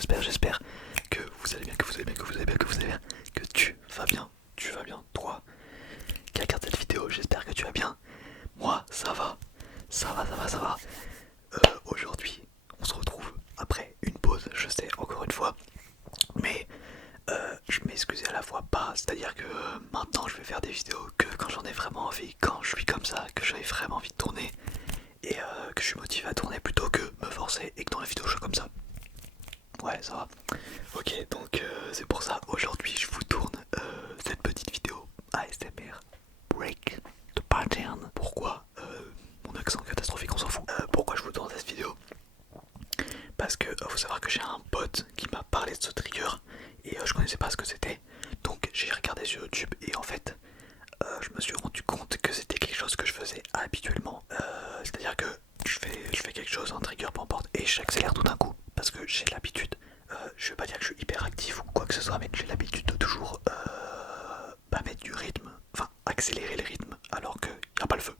j'espère que vous allez bien, que vous allez bien, que vous allez bien, que vous allez bien, que tu vas bien, toi qui regarde cette vidéo, j'espère que tu vas bien. Moi, ça va, ça va. Aujourd'hui, on se retrouve après une pause, je sais, encore une fois, mais je m'excuse à la fois pas, c'est-à-dire que maintenant je vais faire des vidéos que quand j'en ai vraiment envie, quand je suis comme ça, que j'ai vraiment envie de tourner et que je suis motivé à tourner plutôt que me forcer et que dans la vidéo je sois comme ça. Ouais, ça va. Ok, donc c'est pour ça, aujourd'hui je vous tourne cette petite vidéo ASMR Break the Pattern. Pourquoi mon accent catastrophique, on s'en fout. Pourquoi je vous tourne cette vidéo? Parce que faut savoir que j'ai un pote qui m'a parlé de ce trigger et je connaissais pas ce que c'était. Donc j'ai regardé sur YouTube et en fait je me suis rendu compte que c'était quelque chose que je faisais habituellement. C'est-à-dire que je fais quelque chose, un trigger peu importe, et j'accélère tout d'un coup parce que j'ai l'habitude. Je vais pas dire que je suis hyper actif ou quoi que ce soit, mais j'ai l'habitude de toujours mettre du rythme, enfin accélérer le rythme alors qu'il n'y a pas le feu.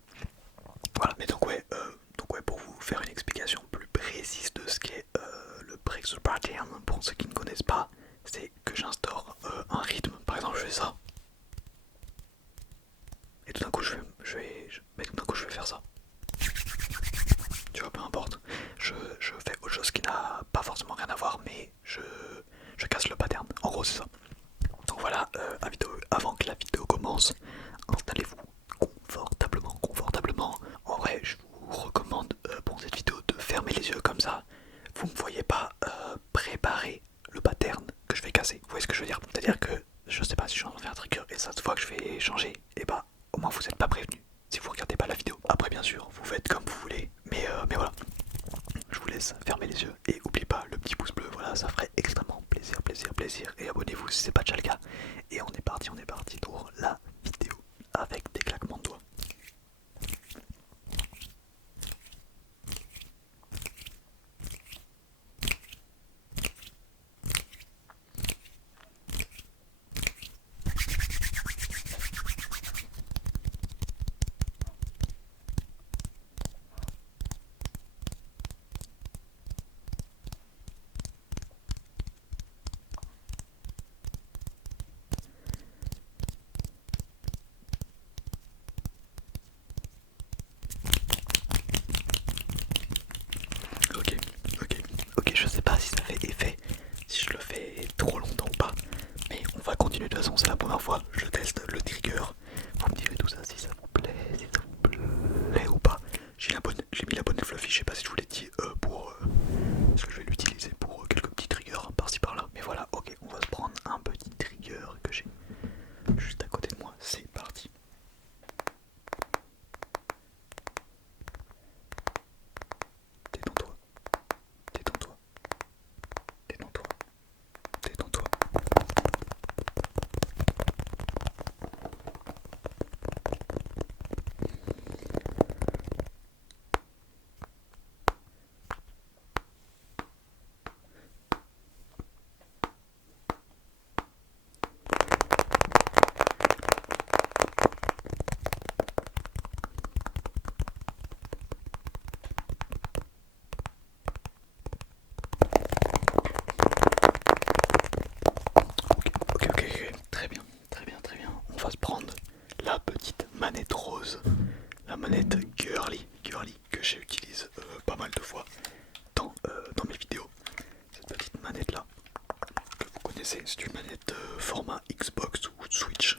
Voilà, mais donc ouais, pour vous faire une explication plus précise de ce qu'est le break the pattern, pour ceux qui ne connaissent pas, c'est que j'instaure un rythme. Par exemple, je fais ça, et tout d'un coup mais tout d'un coup je vais faire ça. Tu vois, peu importe. Je fais autre chose qui n'a pas forcément rien à voir, mais je casse le pattern. En gros, c'est ça. Donc voilà, avant que la vidéo commence, installez-vous confortablement. En vrai, je vous recommande pour cette vidéo de fermer les yeux comme ça. Vous ne me voyez pas préparer le pattern que je vais casser. Vous voyez ce que je veux dire? C'est-à-dire que je sais pas si je suis en train de faire un trigger et ça se voit que je vais changer, et bah au moins vous n'êtes pas prévenu si vous regardez pas la vidéo. Après bien sûr, vous faites comme vous voulez, mais voilà. Je vous laisse fermer les yeux et n'oubliez pas le petit pouce bleu, voilà, ça ferait extrêmement plaisir. Et abonnez-vous si c'est pas déjà le cas. Et on est parti pour la vidéo avec des claquements de doigts. Ok, ok, je sais pas si ça fait effet, si je le fais trop longtemps ou pas, mais on va continuer de toute façon, c'est la première fois, je teste le trigger. Vous me direz tout ça si ça vous plaît, si ça vous plaît ou pas. J'ai mis la bonne fluffy, je sais pas si je vous l'ai dit parce que je vais l'utiliser pour quelques petits triggers par-ci par-là. Mais voilà, ok, on va se prendre un petit trigger que j'ai juste à côté de moi, c'est parti. Détends-toi, détends-toi, détends-toi, détends-toi. Ok, très bien. On va se prendre la petite manette rose, la manette girly que j'utilise pas mal de fois dans mes vidéos. Cette petite manette là que vous connaissez, c'est une manette format Xbox ou Switch.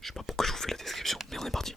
Je sais pas pourquoi je vous fais la description, mais on est parti.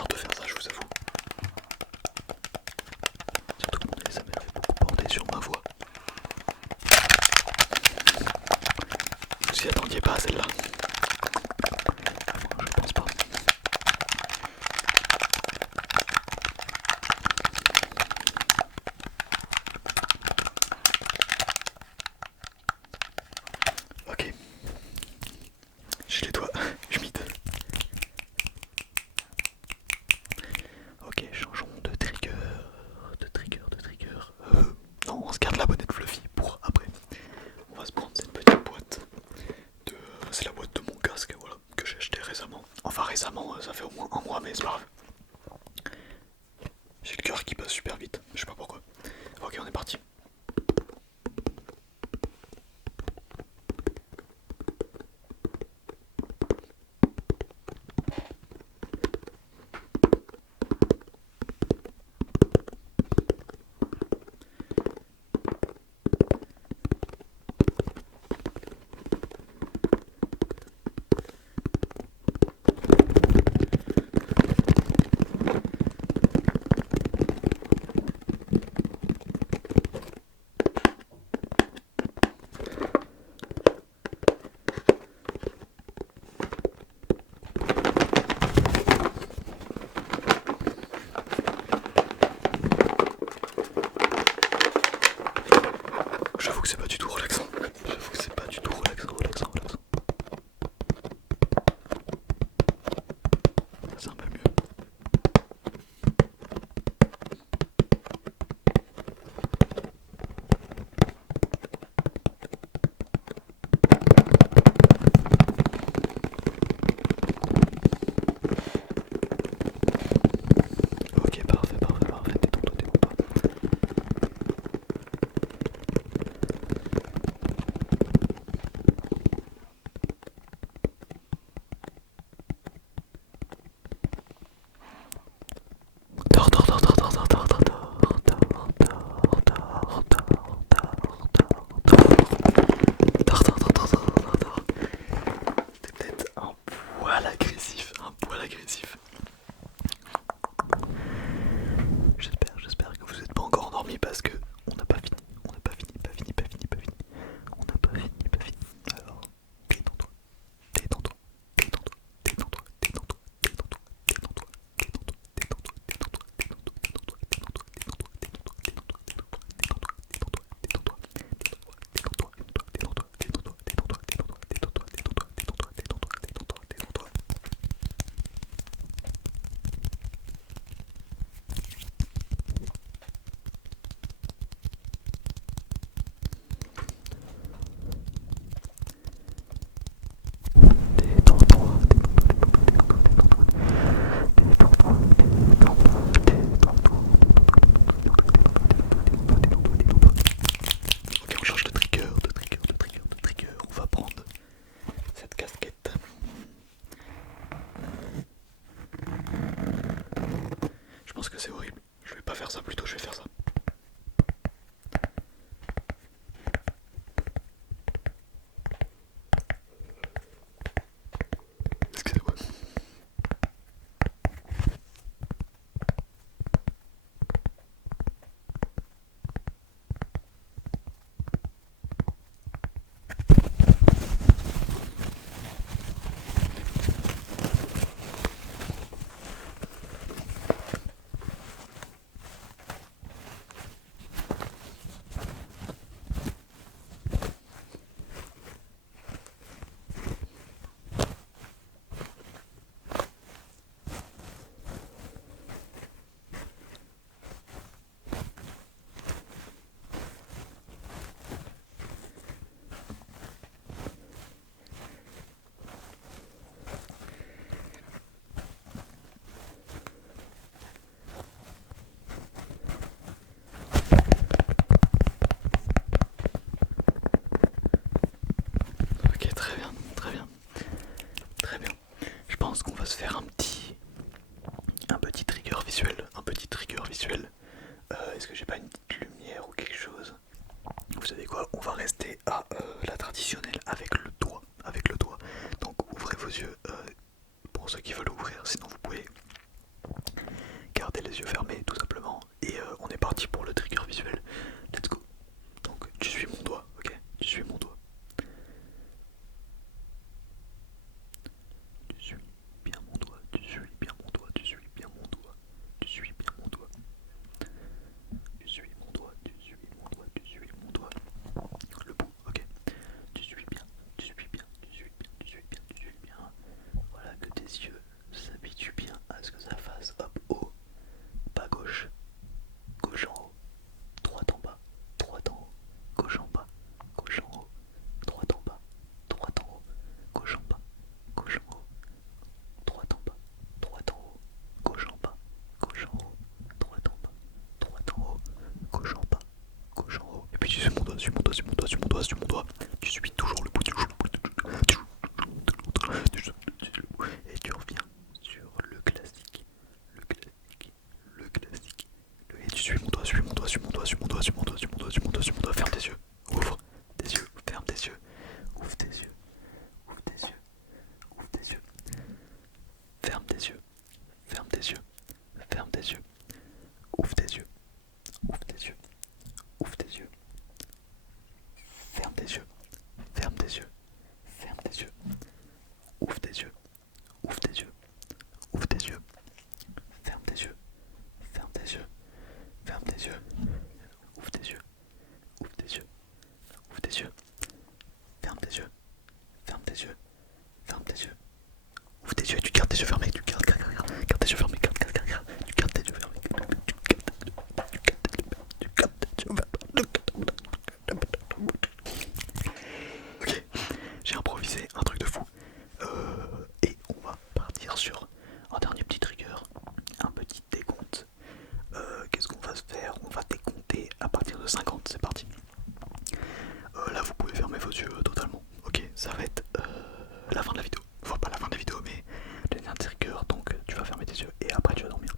bizarre de faire ça, je vous avoue. Surtout que mon ASMR fait beaucoup porter sur ma voix. Vous y attendiez pas à celle-là? Je pense pas. Ok. J'ai les doigts humides. Ok, changeons de trigger. Non, on se garde la bonnette Fluffy pour après. On va se prendre cette petite boîte. C'est la boîte de mon casque, voilà, que j'ai acheté récemment. Enfin récemment, ça fait au moins un mois, mais c'est pas grave. J'ai le cœur qui passe super vite, je sais pas pourquoi. Ok, on est parti. J'avoue que c'est pas du tout relaxant. J'avoue que c'est pas du tout relaxant. C'est un peu mieux. Ok, parfait, détends-toi. C'était peut-être un poil agressif, J'espère que vous n'êtes pas encore endormi parce que on n'a pas fini. On n'a pas fini. On n'a pas fini. Alors, détends-toi. Ok, on change de trigger. On va prendre cette casquette. Je pense que c'est horrible. Je vais pas faire ça, plutôt je vais faire ça. Excusez-moi. Ok, très bien. Je pense qu'on va se faire un petit trigger visuel. Est-ce que j'ai pas une petite lumière ou quelque chose? Vous savez quoi? On va rester à la traditionnelle avec le doigt. Donc ouvrez vos yeux pour ceux qui veulent ouvrir. Sinon vous pouvez suis mon doigt, suis mon doigt, suis mon doigt, suis mon doigt. Tu suis toujours le bout du jour. Et tu reviens sur le classique. Le classique. Le classique. Et tu suis mon doigt, suis mon doigt, suis mon doigt, suis mon doigt, suis mon doigt, suis mon doigt, suis mon doigt, suis mon doigt. Ferme tes yeux. Ouvre tes yeux. Ferme tes yeux. Ouvre tes yeux. Ouvre tes yeux. Ouvre tes yeux. Ferme tes yeux. Ferme tes yeux. Ferme tes yeux. Ouvre tes yeux. Ouvre tes yeux. Ouvre tes yeux. Ferme tes yeux. Ferme tes yeux. Ferme tes yeux. Ouvre tes yeux. Ouvre tes yeux. Ouvre tes yeux. Ferme tes yeux. Ferme tes yeux. Ferme tes yeux. Ouvre tes yeux. Ouvre tes yeux. Ouvre tes yeux. Ferme tes yeux. Ferme tes yeux. Ferme tes yeux. Ouvre tes yeux et tu gardes tes yeux fermés. Tu gardes tes yeux fermés. Tu gardes tes yeux fermés. Ok, j'ai improvisé un truc de fou. Et on va partir sur un dernier petit trigger, un petit décompte. Qu'est-ce qu'on va se faire? On va décompter à partir de 50, c'est parti. Là vous pouvez fermer vos yeux totalement. Ok, ça va être la fin de la vidéo. Enfin pas la fin de la vidéo mais le dernier trigger, donc tu vas fermer tes yeux et après tu vas dormir.